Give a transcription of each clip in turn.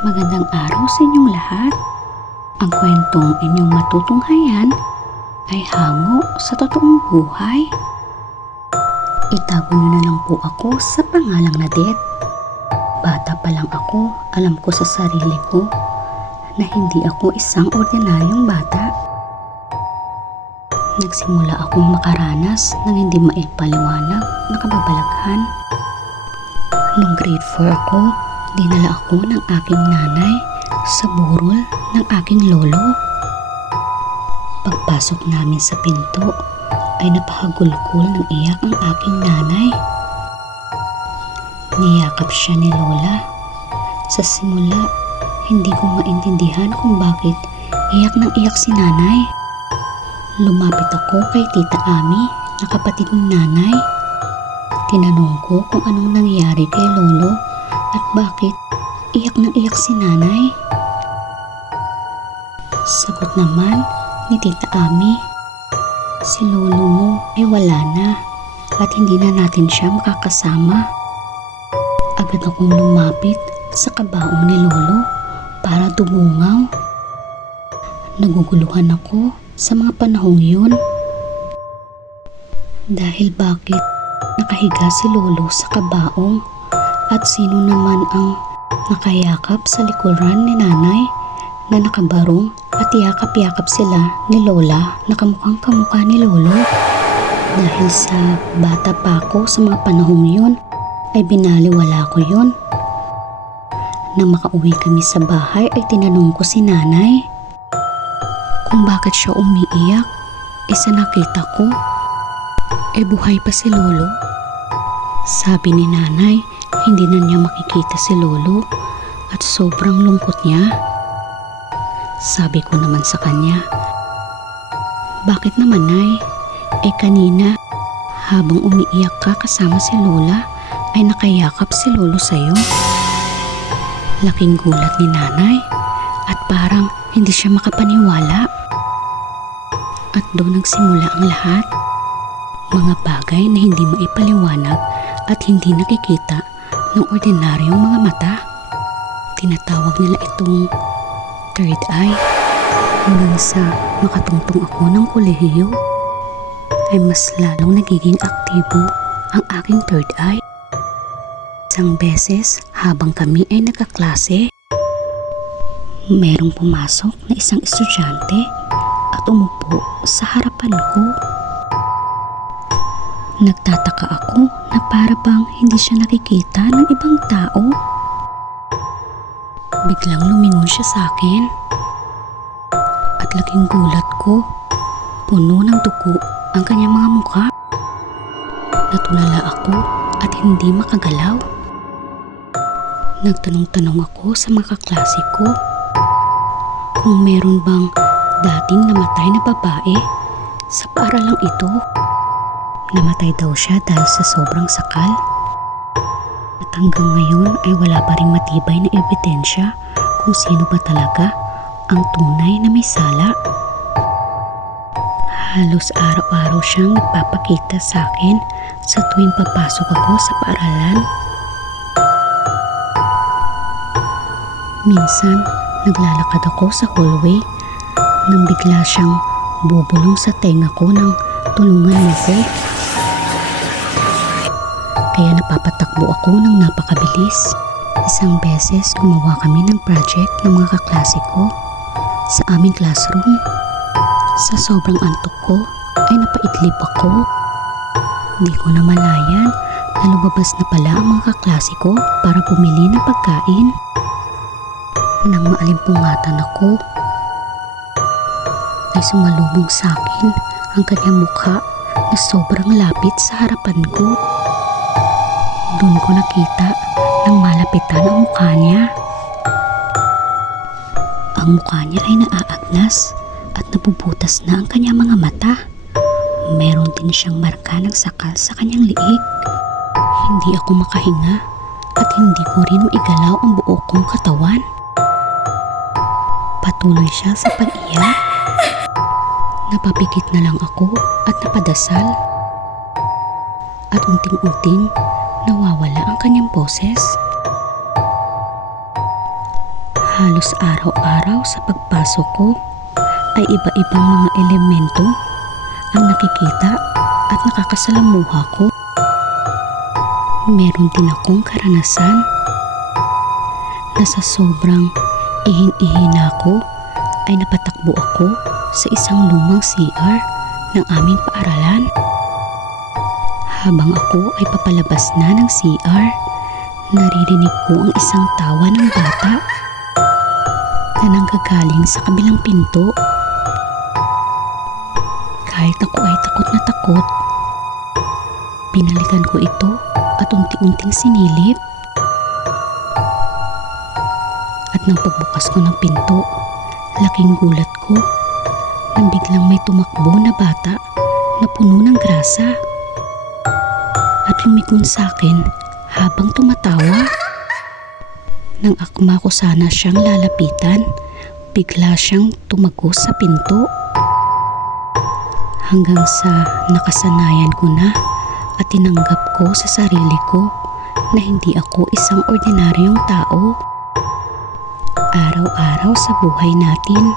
Magandang araw sa inyong lahat. Ang kwentong inyong matutunghayan ay hango sa totoong buhay. Itago niyo na lang po ako sa pangalang Nadette. Bata pa lang ako, alam ko sa sarili ko na hindi ako isang ordinaryong bata. Nagsimula akong makaranas ng hindi maipaliwanag na kababalaghan. Nung grade 4 ako, dinala ako ng aking nanay sa burol ng aking lolo. Pagpasok namin sa pinto ay napahagulgol ng iyak ang aking nanay. Niyakap siya ni Lola. Sa simula, hindi ko maintindihan kung bakit iyak ng iyak si nanay. Lumapit ako kay Tita Ami na kapatid ni nanay. Tinanong ko kung anong nangyari kay Lolo at bakit iyak na iyak si nanay. Sagot naman ni Tita Ami, si Lolo mo ay wala na at hindi na natin siya makakasama. Agad akong lumapit sa kabaong ni Lolo para dumungaw. Naguguluhan ako sa mga panahong yun. Dahil bakit nakahiga si Lolo sa kabaong at sino naman ang nakayakap sa likuran ni nanay na nakabarong at yakap-yakap sila ni Lola na kamukhang kamukha ni Lolo. Dahil sa bata pa ako sa mga panahong yun ay binaliwala ko yun. Nang makauwi kami sa bahay ay tinanong ko si nanay kung bakit siya umiiyak. Isa nakita ko, buhay pa si Lolo. Sabi ni nanay, hindi na niya makikita si Lolo at sobrang lungkot niya. Sabi ko naman sa kanya, bakit naman nay? Kanina, habang umiiyak ka kasama si Lola, ay nakayakap si Lolo sa'yo. Laking gulat ni nanay at parang hindi siya makapaniwala. At doon nagsimula ang lahat. Mga bagay na hindi maipaliwanag at hindi nakikita ng ordinaryong mga mata. Tinatawag nila itong third eye. Hanggang sa makatungtong ako ng kolehiyo ay mas lalong nagiging aktibo ang aking third eye. Isang beses habang kami ay nagkaklase, merong pumasok na isang estudyante at umupo sa harapan ko. Nagtataka ako na para bang hindi siya nakikita ng ibang tao. Biglang lumingon siya sa akin at laking gulat ko, puno ng dugo ang kanyang mga mukha. Natulala ako at hindi makagalaw. Nagtanong-tanong ako sa mga kaklase ko kung meron bang dating namatay na babae sa paaralang ito. Namatay daw siya dahil sa sobrang sakal. At hanggang ngayon ay wala pa ring matibay na ebidensya kung sino ba talaga ang tunay na may sala. Halos araw-araw siyang nagpapakita sa akin sa tuwing papasok ako sa paaralan. Minsan, naglalakad ako sa hallway nang bigla siyang bubulong sa tenga ko ng tulungan mo ko. Kaya napapatakbo ako ng napakabilis. Isang beses gumawa kami ng project ng mga kaklase ko sa aming classroom. Sa sobrang antok ko ay napaidlip ako. Hindi ko na malayan na lumabas na pala ang mga kaklase ko para bumili ng pagkain. Nang maalimpungatan ako, ay sumalubong sa akin ang kanyang mukha na sobrang lapit sa harapan ko. Doon ko nakita nang malapitan ang mukha niya. Ang mukha niya ay naaagnas at nabubutas na ang kanyang mga mata. Meron din siyang marka ng sakal sa kanyang liig. Hindi ako makahinga at hindi ko rin maigalaw ang buo kong katawan. Patuloy siya sa pag-iyak. Napapikit na lang ako at napadasal. At unting-unting nawawala ang kanyang boses. Halos araw-araw sa pagpasok ko ay iba-ibang mga elemento ang nakikita at nakakasalamuha ko. Meron din akong karanasan na sa sobrang ihin-ihina ko ay napatakbo ako sa isang lumang CR ng aming paaralan. Habang ako ay papalabas na ng CR, naririnig ko ang isang tawa ng bata na nanggagaling sa kabilang pinto. Kahit ako ay takot na takot, binalikan ko ito at unti-unting sinilip. At nang pagbukas ko ng pinto, laking gulat ko nang biglang may tumakbo na bata na puno ng grasa at lumikon sa akin habang tumatawa. Nang akma ko sana siyang lalapitan, bigla siyang tumagos sa pinto. Hanggang sa nakasanayan ko na at tinanggap ko sa sarili ko na hindi ako isang ordinaryong tao. Araw-araw sa buhay natin,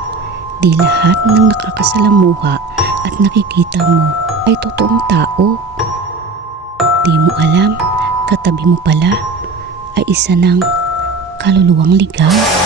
di lahat ng nakakasalamuha at nakikita mo ay totoong tao. Di mo alam, katabi mo pala ay isa ng kaluluwang ligaw.